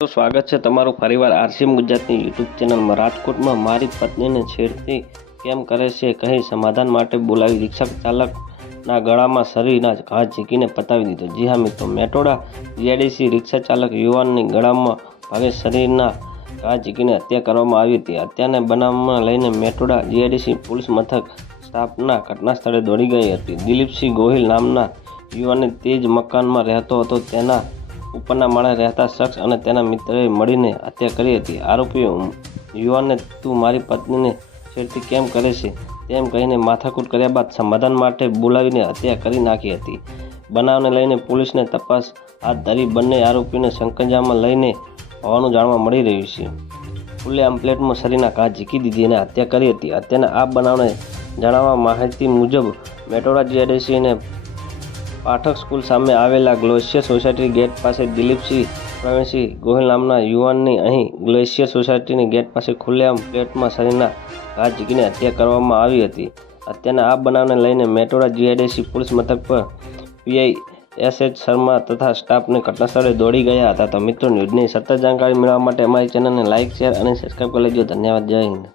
તો સ્વાગત છે તમારું ફરીવાર આરસીએમ ગુજરાતની યુટ્યુબ ચેનલમાં। રાજકોટમાં મારી પત્નીને છેડતી કેમ કરે છે કહી સમાધાન માટે બોલાવી રિક્ષા ચાલકના ગળામાં શરીરના ઘા ઝીંકીને પતાવી દીધો। જી હા મિત્રો, મેટોડા જીઆઈડીસી રિક્ષા ચાલક યુવાનની ગળામાં ભાગે શરીરના ઘા ઝીંકીને હત્યા કરવામાં આવી હતી। હત્યાના બનાવમાં લઈને મેટોડા જીઆઈડીસી પોલીસ મથક સ્ટાફના ઘટના સ્થળે દોડી ગઈ હતી। દિલીપસિંહ ગોહિલ નામના યુવાને તે જ મકાનમાં રહેતો હતો। તેના ઉપરના માળે રહેતા શખ્સ અને તેના મિત્રએ મળીને હત્યા કરી હતી। આરોપી યુવાનને તું મારી પત્નીને છેડતી કેમ કરે છે તેમ કહીને માથાકૂટ કર્યા બાદ સમાધાન માટે બોલાવીને હત્યા કરી નાખી હતી। બનાવને લઈને પોલીસને તપાસ હાથ ધરી બંને આરોપીને સંકજામાં લઈને હોવાનું જાણવા મળી રહ્યું છે। ખુલ્લેઆમ પ્લેટમાં શરીરના ઘા ઝીંકી દીધી અને હત્યા કરી હતી। હત્યાના આ બનાવને જણાવવા માહિતી મુજબ મેટોડા જીઆઈડીસી અને પાઠક સ્કૂલ સામે આવેલા ગ્લેશિયર સોસાયટી ગેટ પાસે દિલીપસિંહ પ્રવીણસિંહ ગોહિલ નામના યુવાનની અહીં ગ્લેશિયર સોસાયટીની ગેટ પાસે ખુલ્લેઆમ પ્લેટમાં શરીરના ઘા ઝીંકીને હત્યા કરવામાં આવી હતી। હત્યાના આ બનાવને લઈને મેટોડા જીઆઈડીસી પોલીસ મથક પર પીઆઈ એસએચ શર્મા તથા સ્ટાફને ઘટનાસ્થળે દોડી ગયા હતા। તો મિત્રો, ન્યૂઝની સતત જાણકારી મેળવવા માટે અમારી ચેનલને લાઇક, શેર અને સબસ્ક્રાઈબ કરી લેજો। ધન્યવાદ। જય હિન્દ।